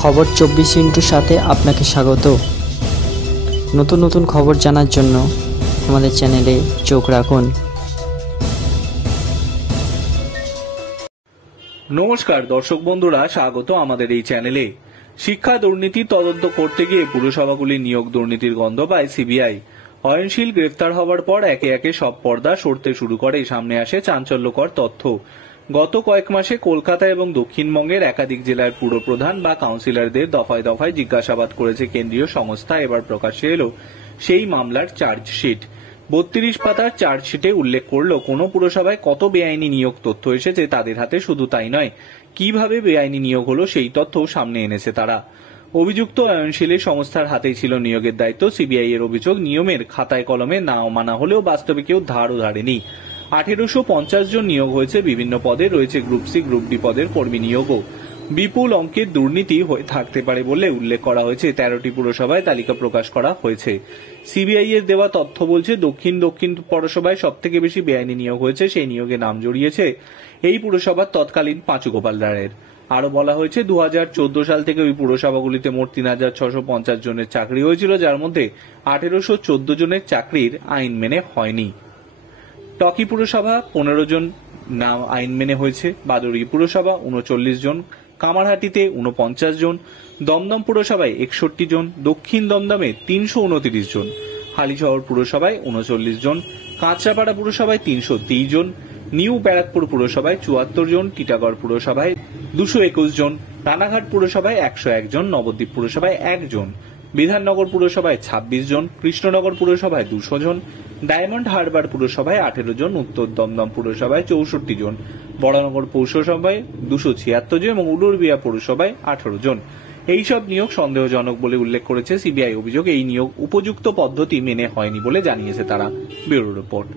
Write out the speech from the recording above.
খবর 24 সাথে আপনাকে স্বাগত। নতুন নতুন খবর জানার জন্য আমাদের চ্যানেলে চোখ রাখুন। নমস্কার দর্শক বন্ধুরা, স্বাগত আমাদের এই চ্যানেলে। শিক্ষা দুর্নীতি তদন্ত করতে গিয়ে পুরসভাগুলির নিয়োগ দুর্নীতির গন্ধ পায় সিবিআই। অয়নশীল গ্রেফতার হওয়ার পর একে একে সব পর্দা সরতে শুরু করে। সামনে আসে চাঞ্চল্যকর তথ্য। গত কয়েক মাসে কলকাতা এবং দক্ষিণবঙ্গের একাধিক জেলার পুরপ্রধান বা কাউন্সিলরদের দফায় দফায় জিজ্ঞাসাবাদ করেছে কেন্দ্রীয় সংস্থা। এবার প্রকাশ্যে এলো সেই মামলার চার্জশিট। 32 পাতার চার্জশিটে উল্লেখ করল কোন পুরসভায় কত বেআইনি নিয়োগ তথ্য এসেছে তাদের হাতে। শুধু তাই নয়, কিভাবে বেআইনি নিয়োগ হলো সেই তথ্যও সামনে এনেছে তারা। অভিযুক্ত অয়নশীলের সংস্থার হাতেই ছিল নিয়োগের দায়িত্ব। সিবিআই এর অভিযোগ, নিয়মের খাতায় কলমে নাও মানা হলেও বাস্তবে কেউ ধারও ধারেনি। 1850 জন নিয়োগ হয়েছে বিভিন্ন পদে। রয়েছে গ্রুপ সি, গ্রুপ ডি পদের কর্মী নিয়োগও। বিপুল অঙ্কের দুর্নীতি হয়ে থাকতে পারে বলে উল্লেখ করা হয়েছে। 13টি পুরসভায় তালিকা প্রকাশ করা হয়েছে। সিবিআই এর দেওয়া তথ্য বলছে দক্ষিণ পুরসভায় সব থেকে বেশি বেআইনি নিয়োগ হয়েছে। সেই নিয়োগে নাম জড়িয়েছে এই পুরসভার তৎকালীন পাঁচু গোপাল রায়ের। আরো বলা হয়েছে 2014 সাল থেকে ওই পুরসভাগুলিতে মোট 3650 জনের চাকরি হয়েছিল, যার মধ্যে 1814 জনের চাকরির আইন মেনে হয়নি। টকি পুরসভা 15 জন নাম আইন মেনে হয়েছে। বাদুড়ি পুরসভা 39 জন, কামারহাটিতে 49 জন, দমদম পুরসভায় 61 জন, দক্ষিণ দমদমে 329 জন, হালিশহর পুরসভায় 39 জন, কাঁচরাপাড়া পুরসভায় 330 জন, নিউ ব্যারাকপুর পুরসভায় 74 জন, টিটাগড় পুরসভায় 221 জন, রানাঘাট পুরসভায় 101 জন, নবদ্বীপ পুরসভায় 1 জন, বিধাননগর পুরসভায় 26 জন, কৃষ্ণনগর পুরসভায় 200 জন, ডায়মন্ড হারবার পুরসভায় 18 জন, উত্তর দমদম পুরসভায় 64 জন, বড়নগর পৌরসভায় 276 জন এবং উলুরবিয়া পৌরসভায় 18 জন। এইসব নিয়োগ সন্দেহজনক বলে উল্লেখ করেছে সিবিআই। অভিযোগ, এই নিয়োগ উপযুক্ত পদ্ধতি মেনে হয়নি বলে জানিয়েছে তারা। Bureau report.